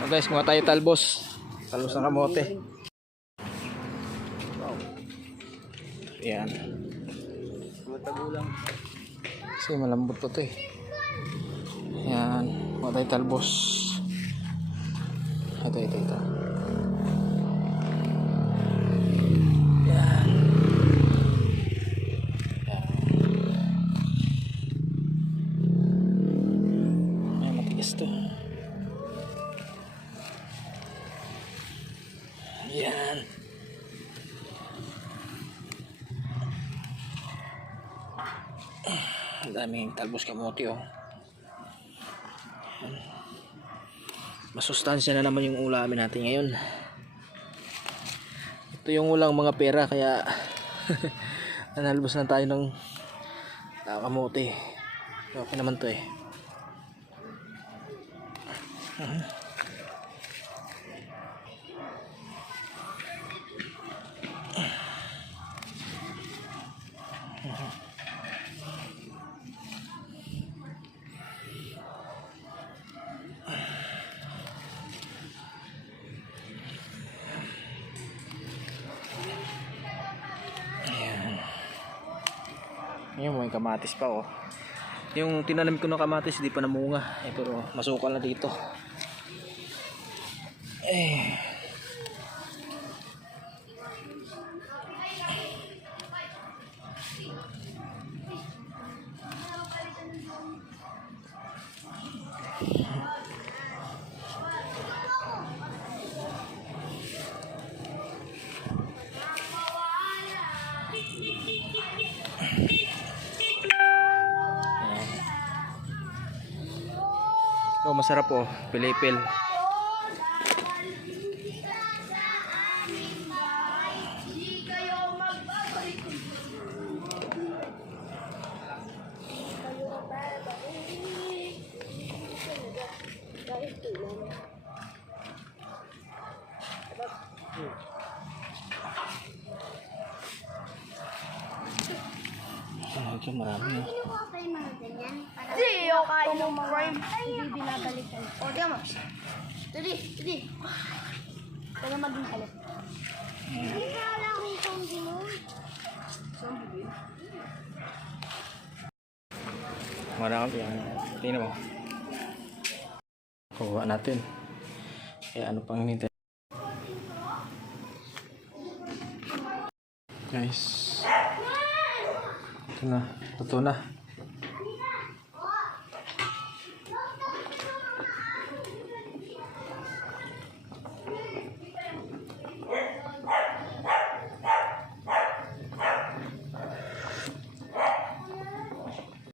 So guys, kuha tayo talbos. Talbos ng kamote. Yan. Kasi malambot po ito eh. Yan. Kuha tayo talbos. Ito. Yan. Ay, matigas to. Yan. Ang daming talbos kamote oh. Masustansya na naman yung ulamin natin ngayon. Ito yung ulang mga pera kaya nanalbos na tayo ng kamote. Okay naman to eh. Ayan, may kamatis pa oh. Yung tinanim ko ng kamatis di pa namunga pero masukal na dito. Oh, masarap oh, pilipil. Okay, marami oh. Hindi, okay yung frame. Hindi binabalikan. O, diyan mo. Dali. Kaya maging kalit. Hindi ka alam kung zombie mo. Zombie? Marami yan. Tingnan mo. Kuha natin. Kaya ano pang hinintay. Guys. Ito na. Totoo na.